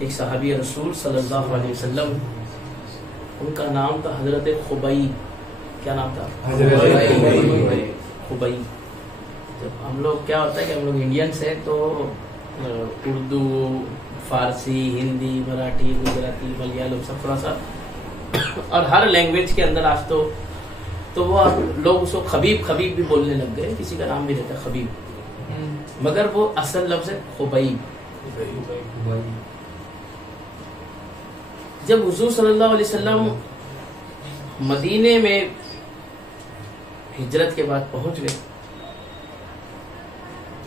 ایک صحابی رسول صلی اللہ علیہ وسلم، ان کا نام تھا حضرت خبیب. کیا نام تھا؟ خبیب. جب ہم لوگ کیا ہوتا ہے کہ ہم لوگ انڈینس ہیں تو اردو، فارسی، ہندی، مراٹھی، گجراتی، ملیالم سب تھوڑا سا، اور ہر لینگویج کے اندر آج تو وہ لوگ اس کو خبیب خبیب بھی بولنے لگ گئے. کسی کا نام بھی رہتا ہے خبیب، مگر وہ اصل لفظ ہے خبیب. جب حضور صلی اللہ علیہ وسلم مدینے میں ہجرت کے بعد پہنچ گئے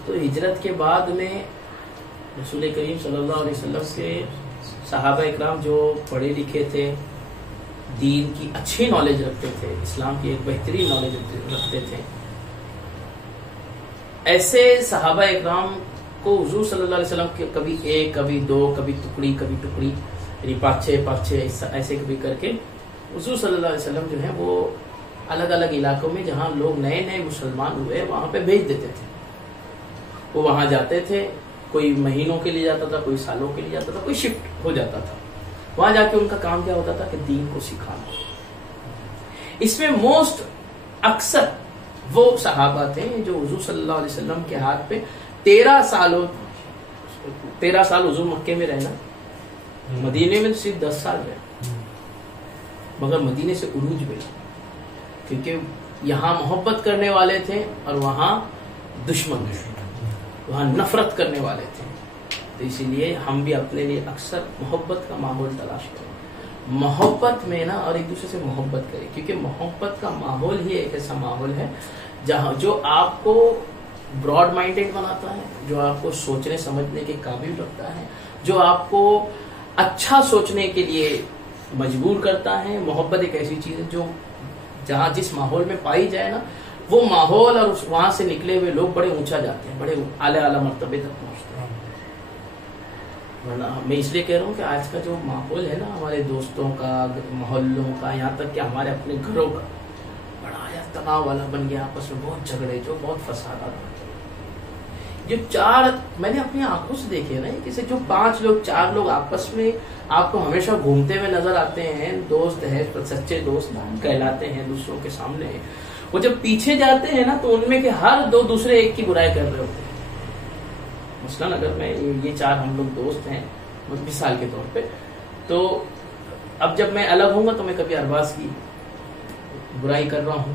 تو ہجرت کے بعد میں رسول کریم صلی اللہ علیہ وسلم کے صحابہ اکرام جو پڑھے لکھے تھے، دین کی اچھی نالج رکھتے تھے، اسلام کی ایک بہترین نالج رکھتے تھے، ایسے صحابہ اکرام کو حضور صلی اللہ علیہ وسلم کے کبھی ایک، کبھی دو، کبھی ٹکڑی، یعنی 5-6 ایسے کبھی کر کے حضور صلی اللہ علیہ وسلم جو ہے وہ الگ الگ علاقوں میں جہاں لوگ نئے نئے مسلمان ہوئے وہاں پہ بھیج دیتے تھے. وہ وہاں جاتے تھے، کوئی مہینوں کے لیے جاتا تھا، کوئی سالوں کے لیے جاتا تھا، کوئی شفٹ ہو جاتا تھا. وہاں جا کے ان کا کام کیا ہوتا تھا کہ دین کو سکھانا. اس میں موسٹ اکثر وہ صحابہ تھے جو حضور صلی اللہ علیہ وسلم کے ہاتھ پہ 13 سال حضور مکے میں رہنا، مدینے میں صرف 10 سال رہے، مگر مدینے سے عروج ملا، کیونکہ یہاں محبت کرنے والے تھے اور وہاں دشمن تھے، وہاں نفرت کرنے والے تھے. تو اسی لیے ہم بھی اپنے لیے اکثر محبت کا ماحول تلاش کریں، محبت میں نا، اور ایک دوسرے سے محبت کریں، کیونکہ محبت کا ماحول ہی ایک ایسا ماحول ہے جہاں جو آپ کو براڈ مائنڈیڈ بناتا ہے، جو آپ کو سوچنے سمجھنے کے قابل رکھتا ہے، جو آپ کو اچھا سوچنے کے لیے مجبور کرتا ہے. محبت ایک ایسی چیز ہے جو جہاں جس ماحول میں پائی جائے نا، وہ ماحول اور وہاں سے نکلے ہوئے لوگ بڑے اونچا جاتے ہیں، بڑے اعلیٰ مرتبے تک پہنچتے ہیں. ورنہ میں اس لیے کہہ رہا ہوں کہ آج کا جو ماحول ہے نا، ہمارے دوستوں کا، محلوں کا، یہاں تک کہ ہمارے اپنے گھروں کا، بڑا یا تناؤ والا بن گیا. آپس میں بہت جھگڑے، جو بہت فسادات ہوتے ہیں. جو میں نے اپنی آنکھوں سے دیکھے نا، کہ جو 5 لوگ 4 لوگ آپس میں آپ کو ہمیشہ گھومتے ہوئے نظر آتے ہیں، دوست ہیں، سچے دوست کہلاتے ہیں دوسروں کے سامنے، وہ جب پیچھے جاتے ہیں نا تو ان میں کہ ہر 2 دوسرے ایک کی برائی کر رہے ہوتے ہیں. مثلاً اگر میں یہ 4 ہم لوگ دوست ہیں مثال کے طور پہ، تو اب جب میں الگ ہوں گا تو میں کبھی ارباز کی برائی کر رہا ہوں،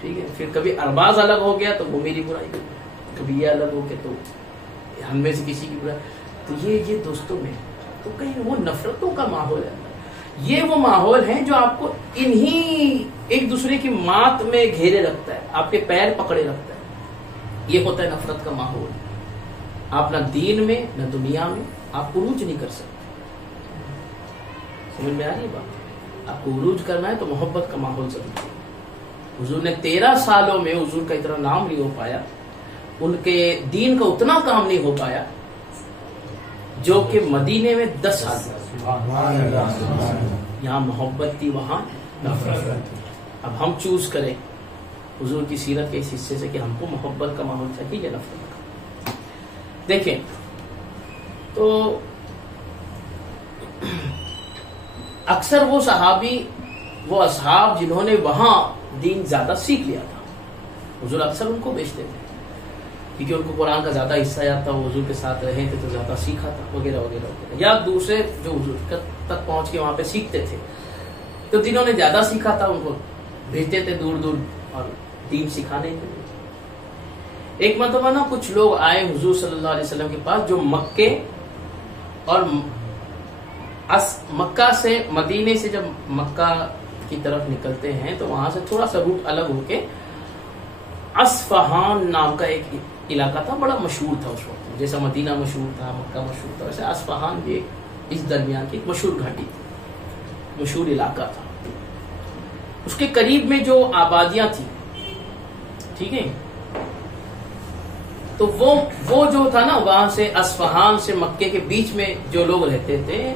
ٹھیک ہے، پھر کبھی ارباز الگ ہو گیا تو وہ میری برائی کر رہا ہے، کبھی یہ الگ ہو گیا تو ہم میں سے کسی کی برائی. تو یہ دوستوں میں تو کہیں وہ نفرتوں کا ماحول ہے. یہ وہ ماحول ہے جو آپ کو انہی ایک دوسرے کی مات میں گھیرے رکھتا ہے، آپ کے پیر پکڑے رکھتا ہے. یہ ہوتا ہے نفرت کا ماحول. آپ نہ دین میں نہ دنیا میں آپ عروج نہیں کر سکتے. سمجھ میں آ رہی بات؟ آپ کو عروج کرنا ہے تو محبت کا ماحول ضروری ہے. حضور نے 13 سالوں میں حضور کا اتنا نام نہیں ہو پایا، ان کے دین کا اتنا کام نہیں ہو پایا جو کہ مدینے میں 10 سال. یہاں محبت تھی، وہاں نفرت. اب ہم چوز کریں حضور کی سیرت کے اس حصے سے کہ ہم کو محبت کا ماحول چاہیے یا نفرت کا. دیکھیں تو اکثر وہ صحابی، وہ اصحاب جنہوں نے وہاں دین زیادہ سیکھ لیا تھا، حضور اکثر ان کو بیچتے تھے کیونکہ ان کو قرآن کا زیادہ حصہ یاد تھا، وہ حضور کے ساتھ رہے تھے تو زیادہ سیکھا تھا، وغیرہ وغیرہ وغیرہ. یا دوسرے جو حضور تک پہنچ کے وہاں پہ سیکھتے تھے تو جنہوں نے زیادہ سیکھا تھا ان کو بھیجتے تھے دور دور اور دین سکھانے کے لیے. ایک مرتبہ نا کچھ لوگ آئے حضور صلی اللہ علیہ وسلم کے پاس جو مکے اور مکہ سے، مدینے سے جب مکہ کی طرف نکلتے ہیں تو وہاں سے تھوڑا سا روٹ الگ ہو کے اصفہان نام کا ایک علاقہ تھا، بڑا مشہور تھا اس وقت. جیسا مدینہ مشہور تھا، مکہ مشہور تھا، ویسے اصفہان بھی اس درمیان کی ایک مشہور گھاٹی تھی، مشہور علاقہ تھا. اس کے قریب میں جو آبادیاں تھیں، ٹھیک ہے، تو وہ جو تھا نا، وہاں سے اصفہان سے مکے کے بیچ میں جو لوگ رہتے تھے،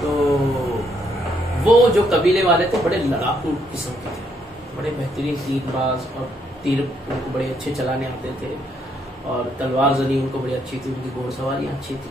تو وہ جو قبیلے والے تھے بڑے لڑاکو قسم کے تھے، بڑے بہترین تیر باز، اور تیر ان کو بڑے اچھے چلانے آتے تھے، اور تلوار زنی ان کو بڑی اچھی تھی، ان کی گھوڑ سواریاں اچھی تھی.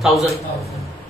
1000,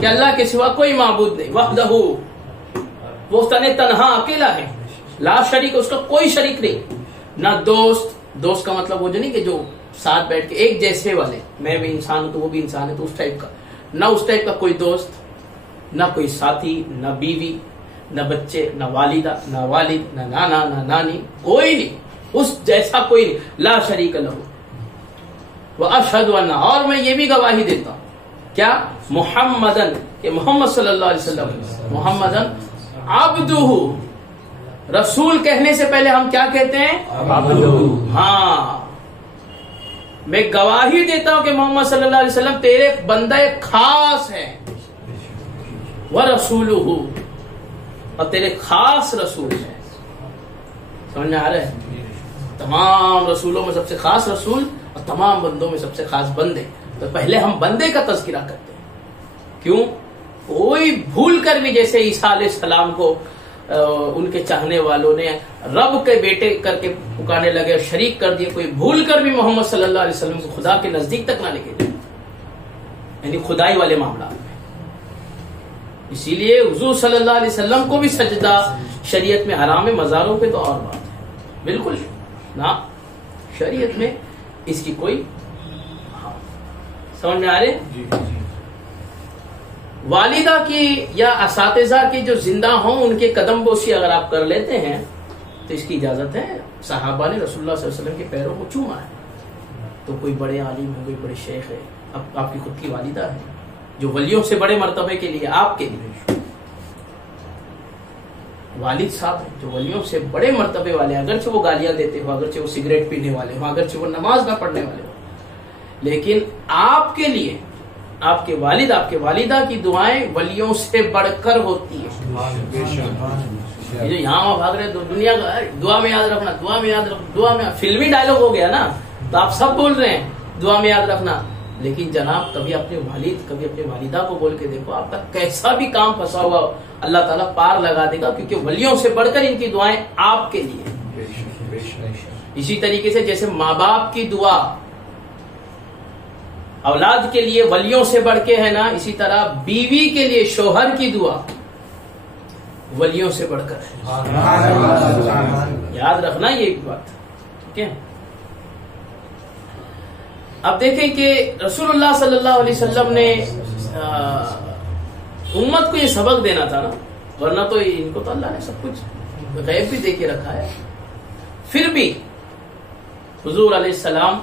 کہ اللہ کے سوا کوئی معبود نہیں، وحدہ، وہ تنہا اکیلا ہے، لا شریک، اس کا کوئی شریک نہیں، نہ دوست کا مطلب وہ جو نہیں کہ جو ساتھ بیٹھ کے ایک جیسے والے، میں بھی انسان ہوں تو وہ بھی انسان ہے تو اس ٹائپ کا، نہ اس ٹائپ کا کوئی دوست، نہ کوئی ساتھی، نہ بیوی، نہ بچے، نہ والدہ، نہ والد، نہ نانا، نہ نانی، کوئی نہیں اس جیسا، کوئی نہیں، لا شریک لہ، واشہد ان، اور میں یہ بھی گواہی دیتا ہوں کیا، محمدن، کہ محمد صلی اللہ علیہ وسلم، محمدن عبدہ، رسول کہنے سے پہلے ہم کیا کہتے ہیں، عبدہ، ہاں، میں گواہی دیتا ہوں کہ محمد صلی اللہ علیہ وسلم تیرے بندہ خاص ہے، وَرَسُولُهُ، اور تیرے خاص رسول ہے۔ سمجھ میں آ رہا ہے؟ تمام رسولوں میں سب سے خاص رسول اور تمام بندوں میں سب سے خاص بندے، تو پہلے ہم بندے کا تذکرہ کرتے ہیں، کیوں؟ کوئی بھول کر بھی، جیسے عیسیٰ علیہ السلام کو ان کے چاہنے والوں نے رب کے بیٹے کر کے پکارنے لگے اور شریک کر دیے، کوئی بھول کر بھی محمد صلی اللہ علیہ وسلم کو خدا کے نزدیک تک نہ لے گئے، یعنی خدائی والے معاملات میں۔ اسی لیے حضور صلی اللہ علیہ وسلم کو بھی سجدہ شریعت میں حرام ہے، مزاروں پہ تو اور بات ہے، بالکل نہ، شریعت میں اس کی کوئی، سمجھ میں آ رہے؟ والدہ کی یا اساتذہ کی جو زندہ ہوں ان کے قدم بوسی اگر آپ کر لیتے ہیں تو اس کی اجازت ہے، صحابہ نے رسول اللہ صلی اللہ علیہ وسلم کے پیروں کو چوما ہے، تو کوئی بڑے عالم ہے، کوئی بڑے شیخ ہے، اب آپ کی خود کی والدہ ہے جو ولیوں سے بڑے مرتبے کے لیے، آپ کے لیے والد صاحب ہیں جو ولیوں سے بڑے مرتبے والے، اگرچہ وہ گالیاں دیتے ہو، اگرچہ وہ سگریٹ پینے والے ہو، اگرچہ وہ نماز نہ پڑھنے والے ہو، لیکن آپ کے لیے آپ کے والد، آپ کے والدہ کی دعائیں ولیوں سے بڑھ کر ہوتی ہیں۔ یہ جو یہاں وہاں بھاگ رہے دنیا کا، دعا میں یاد رکھنا، دعا میں یاد رکھنا، دعا میں، فلمی ڈائلگ ہو گیا نا، تو آپ سب بول رہے ہیں دعا میں یاد رکھنا، لیکن جناب کبھی اپنے والد، کبھی اپنے والدہ کو بول کے دیکھو، آپ کا کیسا بھی کام پھنسا ہوا اللہ تعالیٰ پار لگا دے گا، کیونکہ ولیوں سے بڑھ کر ان کی دعائیں آپ کے لیے۔ اسی طریقے سے جیسے ماں باپ کی دعا اولاد کے لیے ولیوں سے بڑھ کے ہے نا، اسی طرح بیوی کے لیے شوہر کی دعا ولیوں سے بڑھ کر ہے، یاد رکھنا یہ بات، ٹھیک ہے؟ اب دیکھیں کہ رسول اللہ صلی اللہ علیہ وسلم نے امت کو یہ سبق دینا تھا نا، ورنہ تو ان کو تو اللہ نے سب کچھ غیب بھی دے کے رکھا ہے، پھر بھی حضور علیہ السلام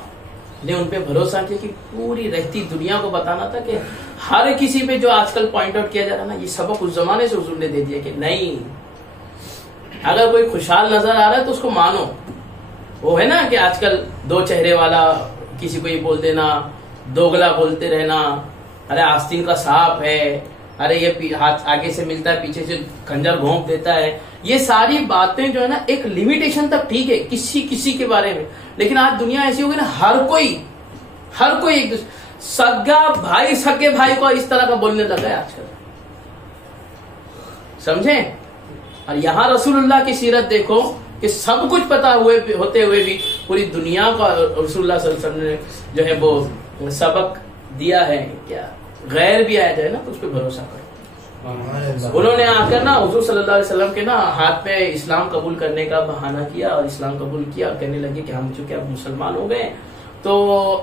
نے ان پہ بھروسہ کیا کہ پوری رہتی دنیا کو بتانا تھا کہ ہر کسی پہ جو آج کل پوائنٹ آؤٹ کیا جا رہا نا، یہ سبق اس زمانے سے حضور نے دے دیا کہ نہیں، اگر کوئی خوشحال نظر آ رہا ہے تو اس کو مانو۔ وہ ہے نا کہ آج کل دو چہرے والا، کسی کو یہ بول دینا، دوگلا بولتے رہنا، ارے آستین کا سانپ ہے، ارے یہ ہاتھ آگے سے ملتا ہے پیچھے سے کھنجر گھونپ دیتا ہے، یہ ساری باتیں جو ہے نا ایک لمیٹیشن تک ٹھیک ہے کسی کے بارے میں، لیکن آج دنیا ایسی ہوگی نا، ہر کوئی ایک دوسرے سگا بھائی سگے بھائی کو اس طرح کا بولنے لگا ہے آج کل، سمجھیں؟ اور یہاں رسول اللہ کی سیرت دیکھو کہ سب کچھ پتا ہوتے ہوئے بھی پوری دنیا کا رسول اللہ صلی اللہ علیہ وسلم نے جو ہے وہ سبق دیا ہے، کیا غیر بھی آیا جائے نا تو اس پہ بھروسہ کرو۔ انہوں نے آ کر نا حضور صلی اللہ علیہ وسلم کے نا ہاتھ پہ اسلام قبول کرنے کا بہانہ کیا اور اسلام قبول کیا، کہنے لگے کہ ہم چونکہ اب مسلمان ہو گئے تو،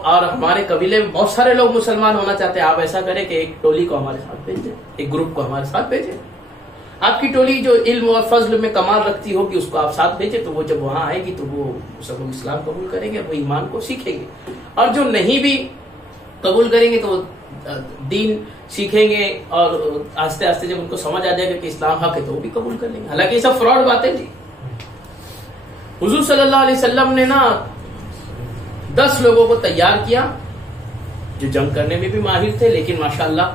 اور ہمارے قبیلے میں بہت سارے لوگ مسلمان ہونا چاہتے ہیں، آپ ایسا کریں کہ ایک ٹولی کو ہمارے ساتھ بھیجیں، ایک گروپ کو ہمارے ساتھ بھیجیں، آپ کی ٹولی جو علم اور فضل میں کمال رکھتی ہوگی اس کو آپ ساتھ بھیجیں، تو وہ جب وہاں آئے گی تو وہ سب لوگ اسلام قبول کریں گے، وہ ایمان کو سیکھیں گے، اور جو نہیں بھی قبول کریں گے تو وہ دین سیکھیں گے، اور آہستہ آہستہ جب ان کو سمجھ آ جائے گا کہ اسلام حق ہے تو وہ بھی قبول کر لیں گے۔ حالانکہ یہ سب فراڈ باتیں تھی۔ حضور صلی اللہ علیہ وسلم نے نا 10 لوگوں کو تیار کیا جو جنگ کرنے میں بھی ماہر تھے، لیکن ماشاءاللہ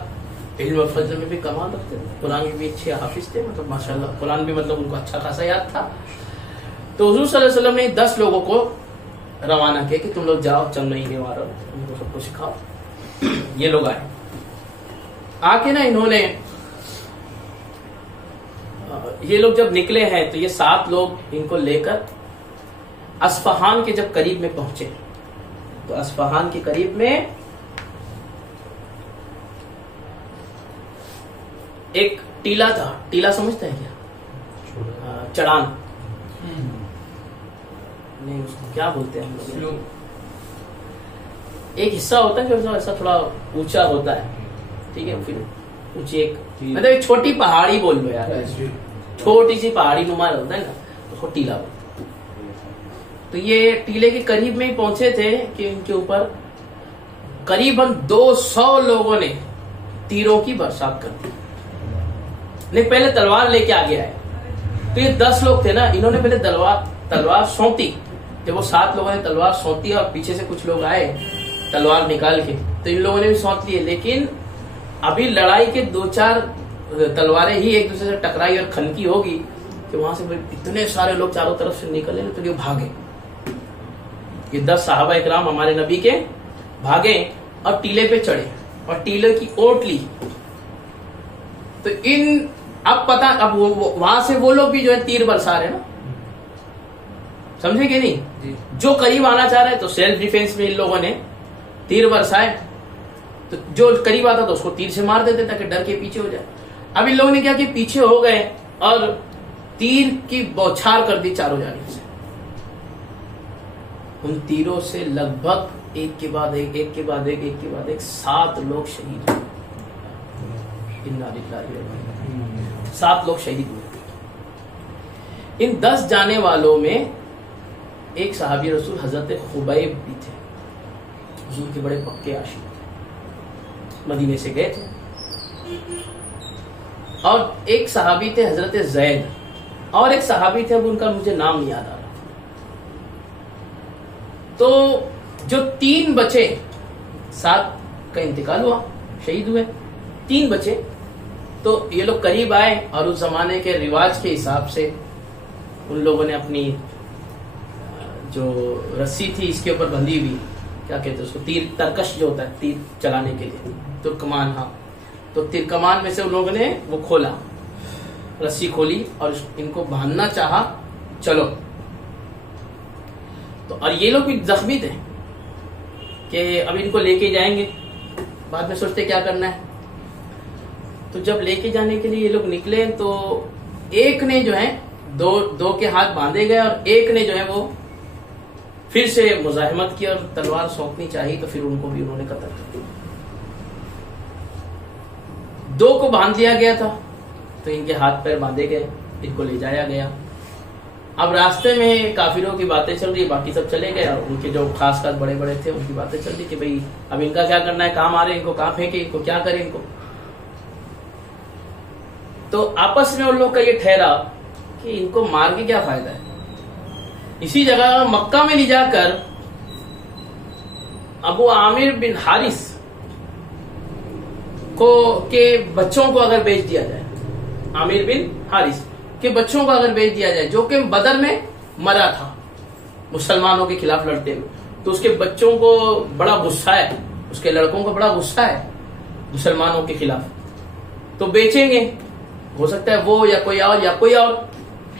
علم و فضل میں بھی کمال رکھتے تھے، قرآن میں بھی اچھے حافظ تھے، مطلب ماشاءاللہ قرآن بھی مطلب ان کو اچھا خاصا یاد تھا۔ تو حضور صلی اللہ علیہ وسلم نے 10 لوگوں کو روانہ کیا کہ تم لوگ جاؤ، چند مہینے وہاں رہو، ان کو سب کو سکھاؤ۔ یہ لوگ آئے، آ کے نا انہوں نے، یہ لوگ جب نکلے ہیں تو یہ 7 لوگ ان کو لے کر اصفہان کے جب قریب میں پہنچے، تو اصفہان کے قریب میں ایک ٹیلا تھا. ٹیلا سمجھتا ہے کیا؟ چڑان نہیں، اس کو کیا بولتے ہیں ہم لوگ؟ ایک حصہ ہوتا ہے جو ایسا تھوڑا اونچا ہوتا ہے، ٹھیک ہے، پھر اونچی ایک مطلب ایک چھوٹی پہاڑی بول لو یار، چھوٹی سی پہاڑی نما ہوتا ہے نا، اس کو ٹیلا بولتے. تو یہ ٹیلے کے قریب میں ہی پہنچے تھے کہ ان کے اوپر قریباً 200 لوگوں نے تیروں کی برسات کر دی. نہیں، پہلے تلوار لے کے آگے آئے. تو یہ 10 لوگ تھے نا، انہوں نے پہلے تلوار سونتی. جب وہ 7 لوگوں نے تلوار سونتی اور پیچھے سے کچھ لوگ آئے تلوار نکال کے، تو ان لوگوں نے بھی سونت لیے. لیکن ابھی لڑائی کے 2-4 تلواریں ہی ایک دوسرے سے ٹکرائی اور کھنکی ہوگی کہ وہاں سے اتنے سارے لوگ چاروں طرف سے نکلے تو یہ بھاگے. یہ 10 صحابہ اکرام ہمارے نبی کے بھاگے اور ٹیلے پہ چڑھے اور ٹیلے کی اوٹ لی. تو اب پتا، اب وہاں سے وہ لوگ بھی جو ہے تیر برسا رہے نا، سمجھے کہ نہیں؟ جو قریب آنا چاہ رہے تو سیلف ڈیفینس میں ان لوگوں نے تیر برسائے. تو جو قریب آتا تو اس کو تیر سے مار دیتے تاکہ ڈر کے پیچھے ہو جائے. اب ان لوگوں نے کیا کہ پیچھے ہو گئے اور تیر کی بوچھار کر دی چاروں جانب سے. ان تیروں سے لگ بھگ ایک کے بعد ایک 7 لوگ شہید ہوئے. 7 لوگ شہید ہوئے. ان 10 جانے والوں میں ایک صحابی رسول حضرت خبیب بھی تھے، حضور کے بڑے پکے عاشق تھے، مدینے سے گئے تھے. اور ایک صحابی تھے حضرت زید، اور ایک صحابی تھے اب ان کا مجھے نام نہیں یاد آ رہا. تو جو 3 بچے، 7 کا انتقال ہوا، شہید ہوئے، 3 بچے. تو یہ لوگ قریب آئے اور اس زمانے کے رواج کے حساب سے ان لوگوں نے اپنی جو رسی تھی اس کے اوپر بندھی ہوئی، کیا کہتے ہیں اس کو، تیر ترکش جو ہوتا ہے تیر چلانے کے لیے، ترکمان. ہاں، تو ترکمان میں سے ان لوگوں نے وہ کھولا، رسی کھولی اور ان کو باندھنا چاہا. چلو، تو اور یہ لوگ بھی زخمی تھے کہ اب ان کو لے کے جائیں گے، بعد میں سوچتے کیا کرنا ہے. تو جب لے کے جانے کے لیے یہ لوگ نکلے تو ایک نے جو ہے دو کے ہاتھ باندھے گئے اور ایک نے جو ہے وہ پھر سے مزاحمت کی اور تلوار سونپنی چاہی، تو پھر ان کو بھی انہوں نے قتل کر دیا. 2 کو باندھ لیا گیا تھا تو ان کے ہاتھ پیر باندھے گئے، ان کو لے جایا گیا. اب راستے میں کافروں کی باتیں چل رہی، باقی سب چلے گئے اور ان کے جو خاص بڑے بڑے تھے ان کی باتیں چل رہی کہ بھئی اب ان کا کیا کرنا ہے، کہاں مارے ان کو، کہاں پھینکے ان کو، کیا کریں ان کو. تو آپس میں ان لوگ کا یہ ٹھہرا کہ ان کو مار کے کیا فائدہ ہے. اسی جگہ مکہ میں لے جا کر ابو عامر بن حارث کے بچوں کو اگر بیچ دیا جائے، عامر بن حارث کے بچوں کو اگر بیچ دیا جائے، جو کہ بدر میں مرا تھا مسلمانوں کے خلاف لڑتے ہوئے، تو اس کے بچوں کو بڑا غصہ ہے، اس کے لڑکوں کو بڑا غصہ ہے مسلمانوں کے خلاف، تو بیچیں گے. ہو سکتا ہے وہ یا کوئی اور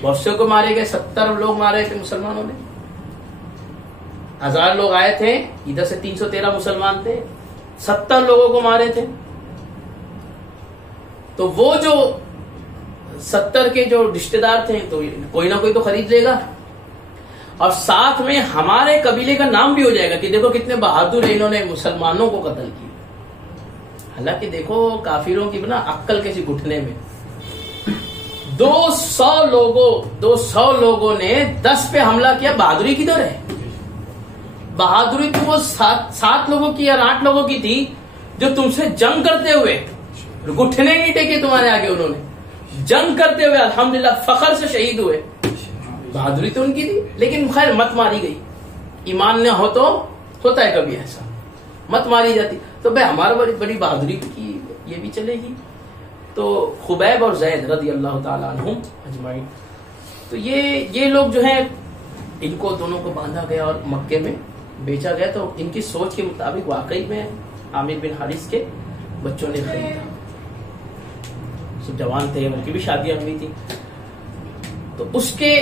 بہت سے کو مارے گئے. 70 لوگ مارے تھے مسلمانوں نے، 1000 لوگ آئے تھے، ادھر سے 313 مسلمان تھے، 70 لوگوں کو مارے تھے. تو وہ جو 70 کے جو رشتے دار تھے تو کوئی نہ کوئی تو خرید لے گا، اور ساتھ میں ہمارے قبیلے کا نام بھی ہو جائے گا کہ دیکھو کتنے بہادر انہوں نے مسلمانوں کو قتل کیا. حالانکہ دیکھو کافروں کی نا عقل کیسی گھٹنے میں. 200 لوگوں نے 10 پہ حملہ کیا. بہادری کدھر ہے؟ بہادری تو وہ 7 لوگوں کی یا 8 لوگوں کی تھی جو تم سے جنگ کرتے ہوئے گھٹنے نہیں ٹیکے تمہارے آگے، انہوں نے جنگ کرتے ہوئے الحمدللہ فخر سے شہید ہوئے. بہادری تو ان کی تھی، لیکن خیر مت ماری گئی. ایمان نہ ہو تو ہوتا ہے کبھی ایسا، مت ماری جاتی. تو بھائی ہمارا بڑی بہادری کی یہ بھی چلے گی. تو خبیب اور زید رضی اللہ تعالیٰ عنہم اجمعین، تو یہ لوگ جو ہیں ان کو دونوں کو باندھا گیا اور مکے میں بیچا گیا. تو ان کی سوچ کے مطابق واقعی میں عامر بن حارث کے بچوں نے خریدا. سب جوان تھے، ان کی بھی شادیاں ہوئی تھی. تو اس کے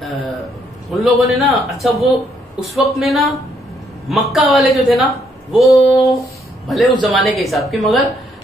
ان لوگوں نے نا، اچھا وہ اس وقت میں نا مکہ والے جو تھے نا، وہ بھلے اس زمانے کے حساب کے، مگر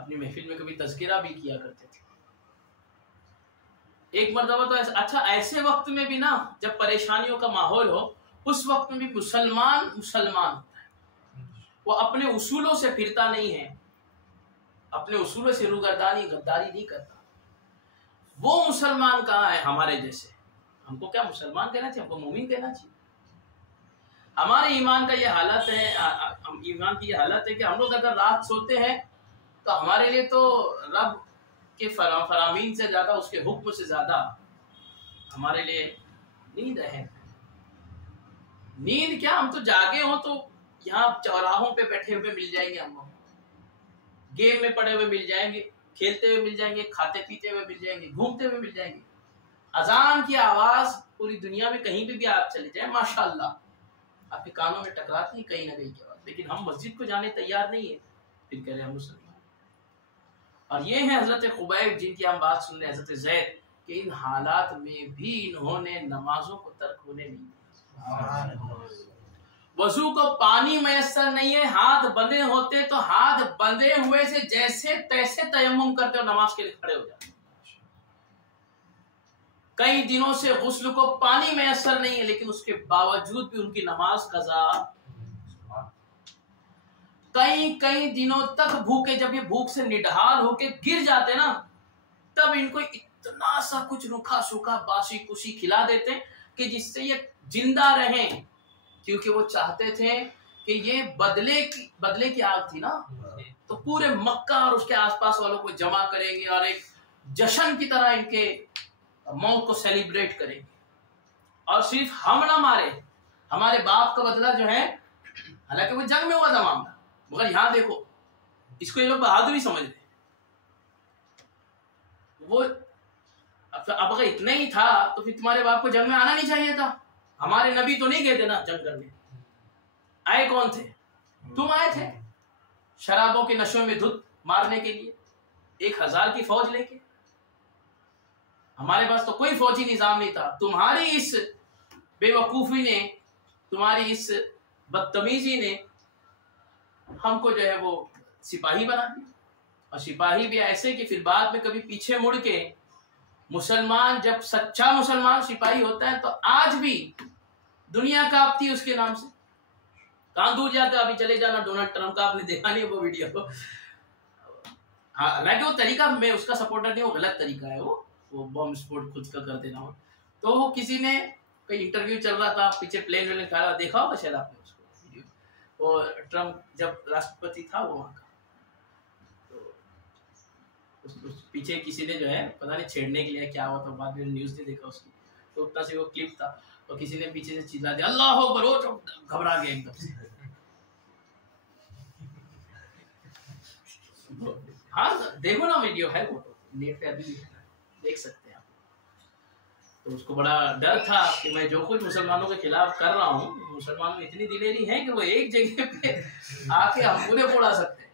اپنی محفل میں کبھی تذکرہ بھی کیا کرتے تھے. ایک مرتبہ تو اچھا ایسے وقت میں بھی نا جب پریشانیوں کا ماحول ہو اس وقت میں بھی مسلمان ہوتا ہے. وہ اپنے اصولوں سے پھرتا نہیں ہے, اپنے اصولوں سے روگردانی غداری نہیں کرتا. وہ مسلمان کہاں ہے ہمارے جیسے؟ ہم کو کیا مسلمان کہنا چاہیے؟ ہم کو مومن کہنا چاہیے. ہمارے ایمان کا یہ حالت ہے, ایمان کی یہ حالت ہے کہ ہم لوگ اگر رات سوتے ہیں تو ہمارے لیے تو رب کے فرامین سے زیادہ, اس کے حکم سے زیادہ ہمارے لیے نیند ہے. نیند کیا, ہم تو جاگے ہوں تو یہاں چوراہوں پہ بیٹھے ہوئے مل جائیں گے, ہم گیم میں پڑے ہوئے مل جائیں گے, کھیلتے ہوئے مل جائیں گے, کھاتے پیتے ہوئے مل جائیں گے, گھومتے ہوئے مل جائیں گے. اذان کی آواز پوری دنیا میں کہیں پہ بھی آپ چلے جائیں ماشاءاللہ آپ کے کانوں میں ٹکراتی ہے کہیں نہ کہیں کی آواز, لیکن ہم مسجد کو جانے تیار نہیں ہے. پھر کہہ رہے ہم مسلمان. اور یہ ہیں حضرت خبیب جن کی ہم بات سن رہے ہیں, حضرت زید, کہ ان حالات میں بھی انہوں نے نمازوں کو ترک ہونے نہیں دیا. وضو کو پانی میسر نہیں ہے, ہاتھ بندھے ہوتے تو ہاتھ بندھے ہوئے سے جیسے تیسے تیمم کرتے اور نماز کے لیے کھڑے ہو جاتے. کئی دنوں سے غسل کو پانی میسر نہیں ہے لیکن اس کے باوجود بھی ان کی نماز قضا. کئی دنوں تک بھوکے, جب یہ بھوک سے نڈھال ہو کے گر جاتے نا تب ان کو اتنا سا کچھ روکھا سوکھا باسی کسی کھلا دیتے کہ جس سے یہ زندہ رہیں, کیونکہ وہ چاہتے تھے کہ یہ بدلے کی آگ تھی نا, تو پورے مکہ اور اس کے آس پاس والوں کو جمع کریں گے اور ایک جشن کی طرح ان کے موت کو سیلیبریٹ کریں گے. اور صرف ہم نہ مارے, ہمارے باپ کا بدلہ جو ہے, حالانکہ وہ جنگ میں ہوا تھا معاملہ, مگر یہاں دیکھو اس کو یہ لوگ بہادری سمجھ رہے. وہ اب اگر اتنا ہی تھا تو پھر تمہارے باپ کو جنگ میں آنا نہیں چاہیے تھا. ہمارے نبی تو نہیں گئے تھے نا جنگ کرنے, آئے کون تھے؟ تم آئے تھے شرابوں کے نشوں میں دھت مارنے کے لیے 1000 کی فوج لے کے. ہمارے پاس تو کوئی فوجی نظام نہیں تھا. تمہاری اس بے وقوفی نے, تمہاری اس بدتمیزی نے ہم کو جو ہے وہ سپاہی بنا دیا. اور سپاہی بھی ایسے کہ پھر بعد میں کبھی پیچھے مڑ کے مسلمان, جب سچا مسلمان سپاہی ہوتا ہے تو آج بھی دنیا کانپتی ہے اس کے نام سے. کہاں دور جاتے ابھی چلے جانا ڈونلڈ ٹرمپ کا, آپ نے دیکھا نہیں وہ ویڈیو کو. حالانکہ وہ طریقہ میں اس کا سپورٹر نہیں, وہ غلط طریقہ ہے. وہ بم سپورٹ خود کا کر دینا ہو. تو وہ کسی نے کوئی انٹرویو چل رہا تھا, پیچھے پلین ویلن کھا رہا, دیکھا ہوگا شاید آپ نے اس کو ویڈیو. وہ ٹرمپ جب راشٹرپتی تھا وہ وہاں کا, تو پیچھے کسی نے جو ہے پتہ نہیں چھیڑنے کے لیے کیا ہوا تھا, بعد میں نیوز نہیں دیکھا اس کی, تو اتنا سے وہ کلپ تھا, اور کسی نے پیچھے سے چیزا دیا اللہ اکبر, وہ گھبرا گیا ایک دم سے. ہاں دیکھو نا ویڈیو ہے, وہ نیٹ پہ ابھی دیکھ سکتے ہیں آپ. تو اس کو بڑا ڈر تھا کہ میں جو کچھ مسلمانوں کے خلاف کر رہا ہوں, مسلمانوں میں اتنی دلیری ہے کہ وہ ایک جگہ پہ آ کے ہم پورے اڑا سکتے ہیں.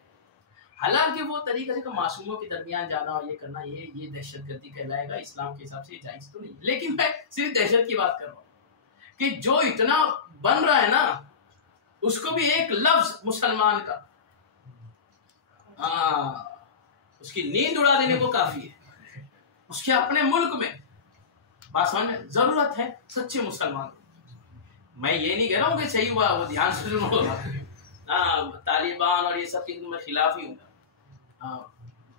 حالانکہ وہ طریقہ سے معصوموں کے درمیان جانا اور یہ کرنا, یہ دہشت گردی کہلائے گا, اسلام کے حساب سے یہ جائز تو نہیں. لیکن میں صرف دہشت کی بات کر رہا ہوں کہ جو اتنا بن رہا ہے نا, اس کو بھی ایک لفظ مسلمان کا اس کی نیند اڑا دینے کو کافی ہے. اس کے اپنے ملک میں بات سمجھنے ضرورت ہے سچے مسلمان. میں یہ نہیں کہہ رہا ہوں کہ صحیح ہوا, وہ دھیان سے سنو, طالبان اور یہ سب کے میں خلاف ہی ہوں گا.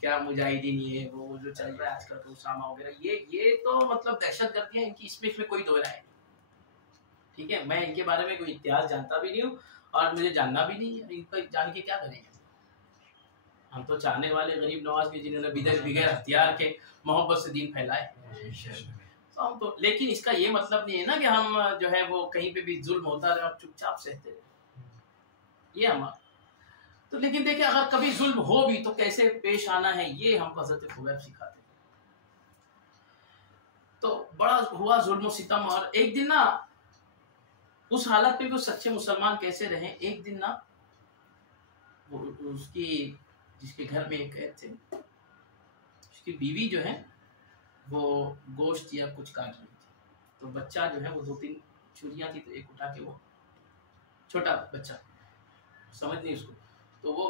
کیا مجاہدین یہ وہ جو چل رہا ہے آج کل تو اسامہ وغیرہ, یہ تو مطلب دہشت گردی ہے, ان کی اس میں کوئی دو رائے نہیں. ٹھیک ہے, میں ان کے بارے میں کوئی اتہاس جانتا بھی نہیں ہوں اور مجھے جاننا بھی نہیں ہے. ان پر جان کے کیا کریں گے؟ ہم تو چاہنے والے غریب نواز کے جنہوں نے بغیر ہتھیار کے محبت سے دین پھیلائے. تو ہم تو, لیکن اس کا یہ مطلب نہیں ہے نا کہ ہم جو ہے وہ کہیں پہ بھی ظلم ہوتا رہے اور چپ چاپ سہتے رہے. یہ ہمارا تو, لیکن دیکھیں اگر کبھی ظلم ہو بھی تو کیسے پیش آنا ہے, یہ ہم کو حضرت خبیب سکھاتے ہیں. تو بڑا ہوا ظلم و ستم, اور ایک دن نا اس حالت پہ بھی سچے مسلمان کیسے رہیں. ایک دن نا اس کی, جس کے گھر میں ایک قید تھے, اس کی بیوی جو ہے وہ گوشت یا کچھ کاٹ رہی تھی. تو بچہ جو ہے وہ 2-3 چھریاں تھی, تو ایک اٹھا کے, وہ چھوٹا بچہ سمجھ نہیں اس کو, تو وہ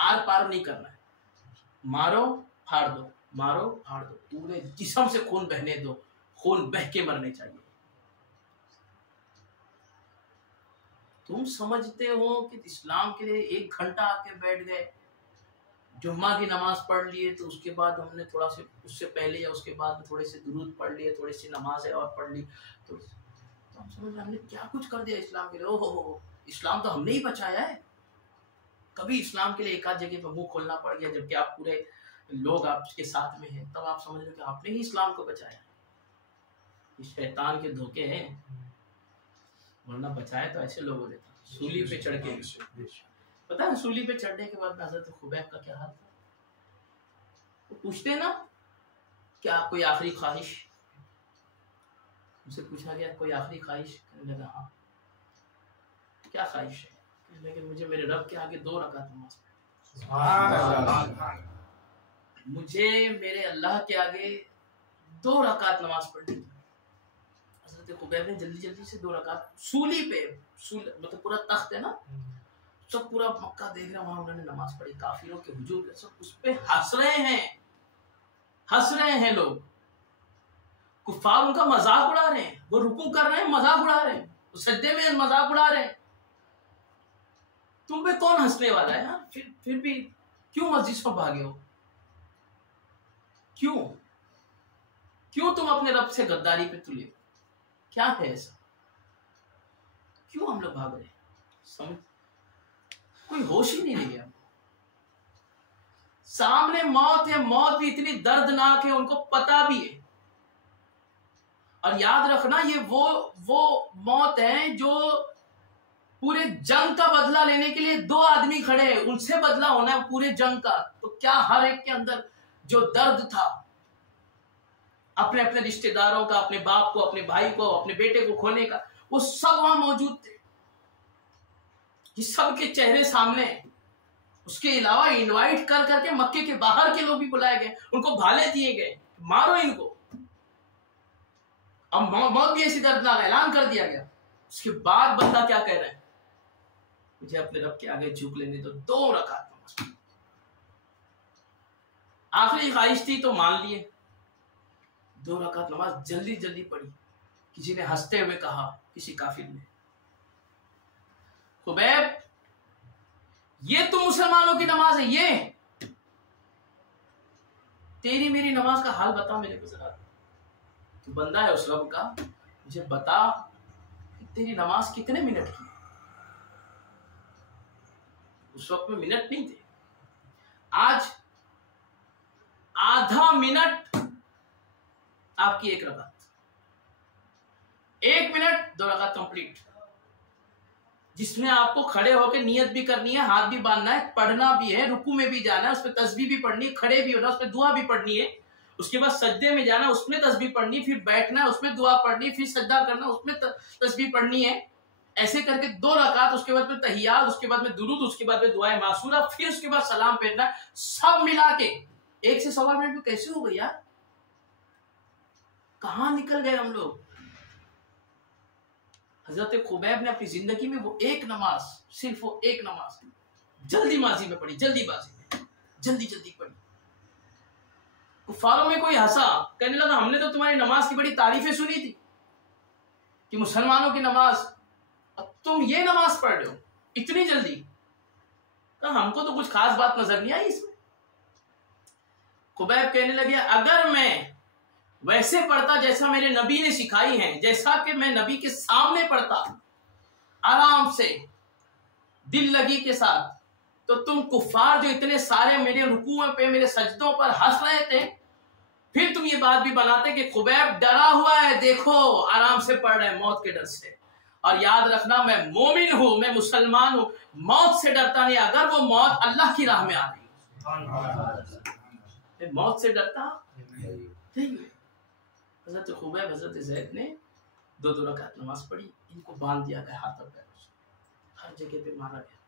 آر پار نہیں کرنا ہے. مارو پھاڑ دو، مارو پھاڑ دو، پورے جسم سے خون بہنے دو، خون بہ کے مرنے چاہیے. تم سمجھتے ہو کہ اسلام کے لیے 1 گھنٹہ آ کے بیٹھ گئے، جمعہ کی نماز پڑھ لیے، تو اس کے بعد ہم نے تھوڑا سے اس سے پہلے یا اس کے بعد میں تھوڑے سے درود پڑھ لیے، تھوڑی سی نمازیں اور پڑھ لی، تو ہم سمجھ ہم نے کیا کچھ کر دیا اسلام کے لیے. او ہو اسلام تو ہم نے ہی بچایا ہے. کبھی اسلام کے لیے ایک آدھ جگہ پہ منہ کھولنا پڑ گیا جبکہ آپ پورے لوگ آپ کے ساتھ میں ہیں، تب آپ سمجھ رہے کہ آپ نے ہی اسلام کو بچایا. یہ شیطان کے دھوکے ہیں، ورنہ بچایا تو ایسے لوگوں نے تھا. سولی پہ چڑھ کے پتا ہے سولی پہ چڑھنے کے بعد حضرت خبیب کا کیا حال تھا؟ وہ پوچھتے ہیں نا کیا کوئی آخری خواہش، ان سے پوچھا گیا کوئی آخری خواہش؟ کہنے لگا ہاں. کیا خواہش ہے؟ کہنے لگا مجھے میرے رب کے آگے 2 رکعت نماز پڑھنی، مجھے میرے اللہ کے آگے 2 رکعت نماز پڑھنی. حضرت خبیب نے جلدی جلدی سے 2 رکعت سولی پہ، مطلب پورا تخت ہے نا، سب پورا مکہ دیکھ رہے ہیں، وہاں انہوں نے نماز پڑھی، کافروں کے ہجوم کے سب اس پہ ہنس رہے ہیں لوگ. کفار ان کا مذاق اڑا رہے ہیں، وہ رکوع کر رہے ہیں مذاق اڑا رہے ہیں، وہ سجدے میں مذاق اڑا رہے ہیں. تم پہ کون ہنسنے والا ہے یار؟ پھر بھی کیوں مسجد میں بھاگے ہو؟ کیوں تم اپنے رب سے غداری پہ تلے ہو؟ کیا ہے ایسا؟ کیوں ہم لوگ بھاگ رہے ہیں؟ کوئی ہوش ہی نہیں رہ گیا. سامنے موت ہے، موت بھی اتنی دردناک ہے، ان کو پتا بھی ہے. اور یاد رکھنا یہ وہ موت ہے جو پورے جنگ کا بدلہ لینے کے لیے 2 آدمی کھڑے ہیں، ان سے بدلہ ہونا ہے پورے جنگ کا. تو کیا ہر ایک کے اندر جو درد تھا اپنے اپنے رشتہ داروں کا، اپنے باپ کو، اپنے بھائی کو، اپنے بیٹے کو کھونے کا، وہ سب وہاں موجود تھے. یہ سب کے چہرے سامنے. اس کے علاوہ انوائٹ کر کے مکے کے باہر کے لوگ بھی بلائے گئے، ان کو بھالے دیے گئے، مارو ان کو. اب موت بھی ایسی دردناک اعلان کر دیا گیا. اس کے بعد بندہ کیا کہہ رہا ہے؟ مجھے اپنے رب کے آگے جھک لینے تو 2 رکعت نماز. آخری خواہش تھی تو مان لیے، 2 رکعت نماز جلدی جلدی پڑھی. کسی نے ہنستے ہوئے کہا، کسی کافر نے، خبیب یہ تو مسلمانوں کی نماز ہے، یہ تیری میری نماز کا حال بتا میرے کو ذرا. تو بندہ ہے اس رب کا، مجھے بتا کہ تیری نماز کتنے منٹ کی؟ اس وقت میں منٹ نہیں تھے. آج آدھا منٹ آپ کی 1 رکعت، 1 منٹ 2 رکعت کمپلیٹ، جس میں آپ کو کھڑے ہو کے نیت بھی کرنی ہے، ہاتھ بھی باندھنا ہے، پڑھنا بھی ہے، رکوع میں بھی جانا ہے، اس پہ تسبیح بھی پڑھنی ہے، کھڑے بھی ہونا ہے، اس پہ دعا بھی پڑھنی ہے، اس کے بعد سجدے میں جانا، اس میں تسبیح پڑھنی ہے، پھر بیٹھنا ہے، اس میں دعا پڑھنی ہے، پھر سجدہ کرنا، اس میں تسبیح پڑھنی ہے. ایسے کر کے 2 رکعت، اس کے بعد میں تحیات، اس کے بعد میں درود، اس کے بعد میں دعائے معصورہ، پھر اس کے بعد سلام پھیرنا، سب ملا کے 1 سے 1.25 منٹ میں کیسے ہو گئی یار؟ کہاں نکل گئے ہم لوگ؟ حضرت خبیب نے اپنی زندگی میں وہ 1 نماز، صرف وہ 1 نماز جلدی ماضی میں پڑھی، جلدی بازی میں جلدی پڑھی. کفاروں میں کوئی ہنسا، کہنے لگا ہم نے تو تمہاری نماز کی بڑی تعریفیں سنی تھی کہ مسلمانوں کی نماز، اب تم یہ نماز پڑھ رہے ہو اتنی جلدی. ہم کو تو کچھ خاص بات نظر نہیں آئی اس میں. خبیب کہنے لگے اگر میں ویسے پڑھتا جیسا میرے نبی نے سکھائی ہے، جیسا کہ میں نبی کے سامنے پڑھتا آرام سے دل لگی کے ساتھ، تو تم کفار جو اتنے سارے میرے رکوع پہ، میرے سجدوں پر ہنس رہے تھے، پھر تم یہ بات بھی بناتے کہ خبیب ڈرا ہوا ہے، دیکھو آرام سے پڑھ رہے ہیں موت کے ڈر سے. اور یاد رکھنا میں مومن ہوں، میں مسلمان ہوں، موت سے ڈرتا نہیں، اگر وہ موت اللہ کی راہ میں آ رہی، موت سے ڈرتا نہیں. حضرت خبیب، حضرت زید نے 2 رکعت نماز پڑھی. ان کو باندھ دیا گیا ہاتھ اور پیروں سے، ہر جگہ پہ مارا گیا.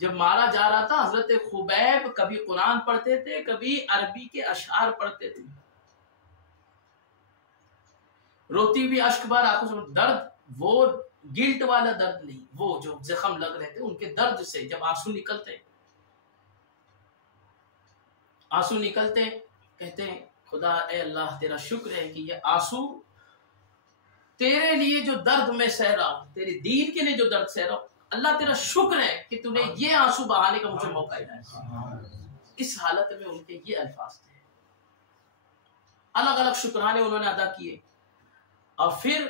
جب مارا جا رہا تھا، حضرت خبیب کبھی قرآن پڑھتے تھے، کبھی عربی کے اشعار پڑھتے تھے، روتی بھی اشک بار آنکھوں سے. درد وہ گلٹ والا درد نہیں، وہ جو زخم لگ رہے تھے ان کے درد سے جب آنسو نکلتے آنسو نکلتے ہیں، کہتے ہیں خدا اے اللہ تیرا شکر ہے کہ یہ آنسو تیرے لیے جو درد میں سہ رہا ہوں، تیرے دین کے لیے جو درد سہ رہا ہوں، اللہ تیرا شکر ہے کہ تو نے یہ آنسو بہانے کا مجھے موقع دیا ہے۔ اس حالت میں ان کے یہ الفاظ تھے، الگ الگ شکرانے انہوں نے ادا کیے، اور پھر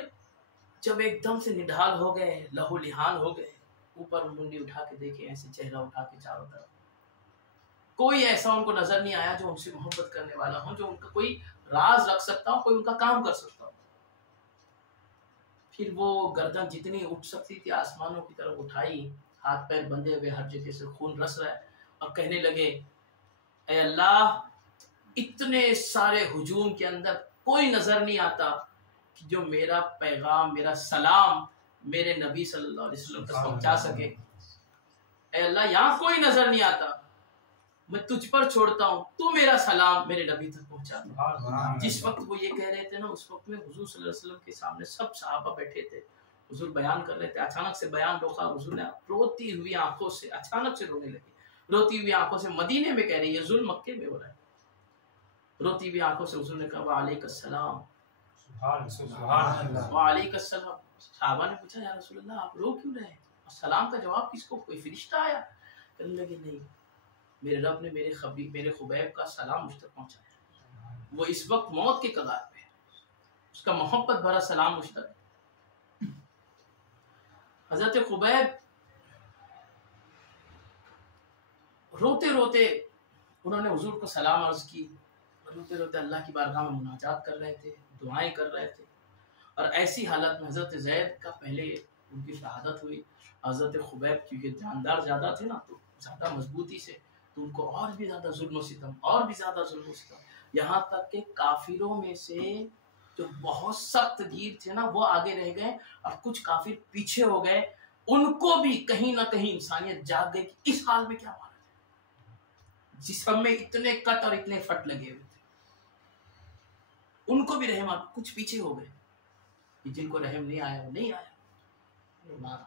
جب ایک دم سے نڈھال ہو گئے، لہو لہان ہو گئے، اوپر منڈی اٹھا کے دیکھے، ایسے چہرہ اٹھا کے چاروں طرف، کوئی ایسا ان کو نظر نہیں آیا جو ان سے محبت کرنے والا ہو، جو ان کا کوئی راز رکھ سکتا ہو، کوئی ان کا کام کر سکتا ہو۔ پھر وہ گردن جتنی اٹھ سکتی تھی آسمانوں کی طرف اٹھائی، ہاتھ پیر بندھے ہوئے، ہر جگہ سے خون رس رہا ہے، اور کہنے لگے اے اللہ، اتنے سارے ہجوم کے اندر کوئی نظر نہیں آتا کہ جو میرا پیغام، میرا سلام میرے نبی صلی اللہ علیہ وسلم تک پہنچا سکے۔ اے اللہ، یہاں کوئی نظر نہیں آتا، میں تجھ پر چھوڑتا ہوں، تو میرا سلام میرے نبی تک پہنچا دے۔ جس وقت وہ یہ کہہ رہے تھے نا، اس وقت میں حضور صلی اللہ علیہ وسلم کے سامنے سب صحابہ بیٹھے تھے، حضور بیان کر رہے تھے، اچانک سے بیان روکا، حضور نے روتی ہوئی آنکھوں سے اچانک سے رونے لگی، روتی ہوئی آنکھوں سے، مدینے میں کہہ رہے ہیں، یہ ظلم مکے میں ہو رہا ہے، روتی ہوئی آنکھوں سے حضور نے کہا وعلیک السلام، وعلیک السلام۔ صحابہ نے پوچھا یا رسول اللہ آپ رو کیوں رہے ہیں، سلام کا جواب کس کو، کوئی فرشتہ آیا؟ کہنے لگے نہیں، میرے رب نے میرے خبیب کا سلام مجھ تک پہنچایا، وہ اس وقت موت کے کگار پہ ہے، اس کا محبت بھرا سلام مجھ تک۔ حضرت خبیب روتے روتے انہوں نے حضور کو سلام عرض کی، روتے روتے اللہ کی بارگاہ میں مناجات کر رہے تھے، دعائیں کر رہے تھے، اور ایسی حالت میں حضرت زید کا پہلے ان کی شہادت ہوئی۔ حضرت خبیب کیونکہ جاندار زیادہ تھے نا، تو زیادہ مضبوطی سے، تو ان کو اور بھی زیادہ ظلم و ستم، اور بھی زیادہ ظلم و ستم، یہاں تک کہ کافروں میں سے جو بہت سخت گیر تھے نا وہ آگے رہ گئے، اور کچھ کافر پیچھے ہو گئے، ان کو بھی کہیں نہ کہیں انسانیت جاگ گئی کہ اس حال میں کیا مانا جائے، جسم میں اتنے کٹ اور اتنے فٹ لگے ہوئے تھے، ان کو بھی رحم آ، کچھ پیچھے ہو گئے، جن کو رحم نہیں آیا وہ نہیں آیا، مارا،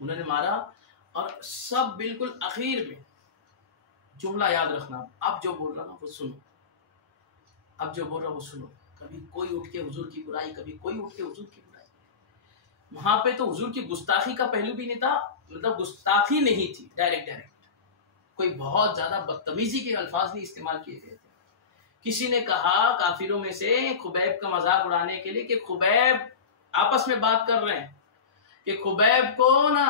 انہوں نے مارا۔ اور سب بالکل اخیر میں جملہ یاد رکھنا، اب جو بول رہا نا وہ سنو، اب جو بول رہا وہ سنو، کبھی کوئی اٹھ کے حضور کی برائی، کبھی کوئی اٹھ کے حضور کی برائی، وہاں پہ تو حضور کی گستاخی کا پہلو بھی نہیں تھا، مطلب گستاخی نہیں تھی، ڈائریکٹ کوئی بہت زیادہ بدتمیزی کے الفاظ بھی استعمال کیے گئے تھے۔ کسی نے کہا کافروں میں سے خبیب کا مذاق اڑانے کے لیے کہ خبیب، آپس میں بات کر رہے ہیں کہ خبیب کو نا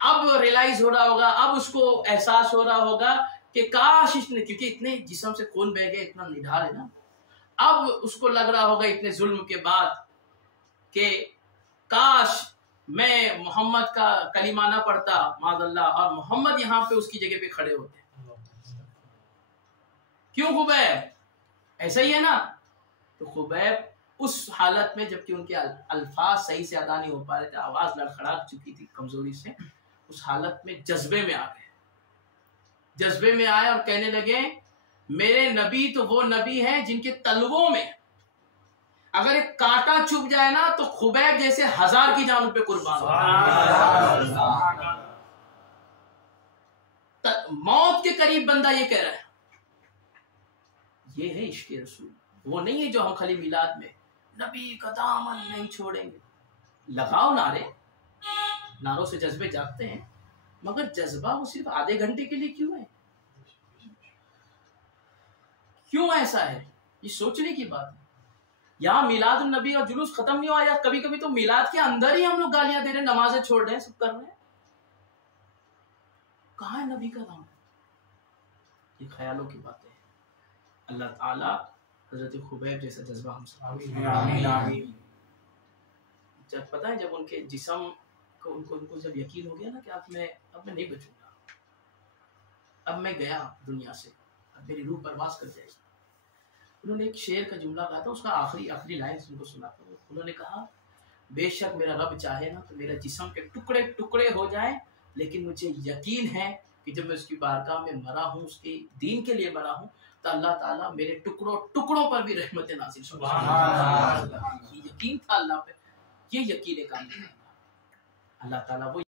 اب ریلائز ہو رہا ہوگا، اب اس کو احساس ہو رہا ہوگا کہ کاش اس نے، کیونکہ اتنے جسم سے خون بہ گئے، اتنا نڈھال ہے نا، اب اس کو لگ رہا ہوگا اتنے ظلم کے بعد کہ کاش میں محمد کا کلمہ نہ پڑھتا معاذ اللہ، اور محمد یہاں پہ اس کی جگہ پہ کھڑے ہوتے۔ کیوں خبیب؟ ایسا ہی ہے نا۔ تو خبیب اس حالت میں، جبکہ ان کے الفاظ صحیح سے ادا نہیں ہو پا رہے تھے، آواز لڑکھڑا چکی تھی کمزوری سے، اس حالت میں جذبے میں آ گئے، جذبے میں آئے اور کہنے لگے میرے نبی تو وہ نبی ہیں جن کے تلووں میں اگر ایک کانٹا چبھ جائے نا تو خبیب جیسے 1000 کی جان پہ قربان ہو، موت کے قریب بندہ یہ کہہ رہا ہے۔ یہ ہے عشق رسول، وہ نہیں ہے جو ہم خالی میلاد میں نبی کا دامن نہیں چھوڑیں گے، لگاؤ نعرے، نعروں سے جذبے جاگتے ہیں، مگر جذبہ وہ صرف آدھے گھنٹے کے لیے کیوں ہے؟ کیوں ایسا ہے؟ یہ سوچنے کی بات ہے۔ یہاں میلاد النبی اور جلوس ختم نہیں ہوا، یا کبھی کبھی تو میلاد کے اندر ہی ہم لوگ گالیاں دے رہے ہیں، نمازیں چھوڑ رہے ہیں، سب کر رہے ہیں، کہاں ہے نبی کا دامن؟ یہ خیالوں کی باتیں ہیں۔ اللہ تعالیٰ حضرت خبیب جیسا جذبہ ہم سب آمین۔ جب پتہ ہے، جب ان کے جسم کو ان کو جب یقین ہو گیا نا کہ اب میں نہیں بچوں گا، اب میں گیا دنیا سے، اب میری روح پرواز کر جائے گی، انہوں نے ایک شعر کا جملہ کہا تھا، اس کا آخری لائن ان کو سنا تھا، انہوں نے کہا بے شک میرا رب چاہے نا تو میرا جسم کے ٹکڑے ٹکڑے ہو جائیں، لیکن مجھے یقین ہے کہ جب میں اس کی بارگاہ میں مرا ہوں، اس کے دین کے لیے مرا ہوں، تو اللہ تعالیٰ میرے ٹکڑوں پر بھی رحمت نازل فرمائے۔ یہ یقین تھا اللہ پہ، یہ یقین کامل اللہ تعالیٰ وہ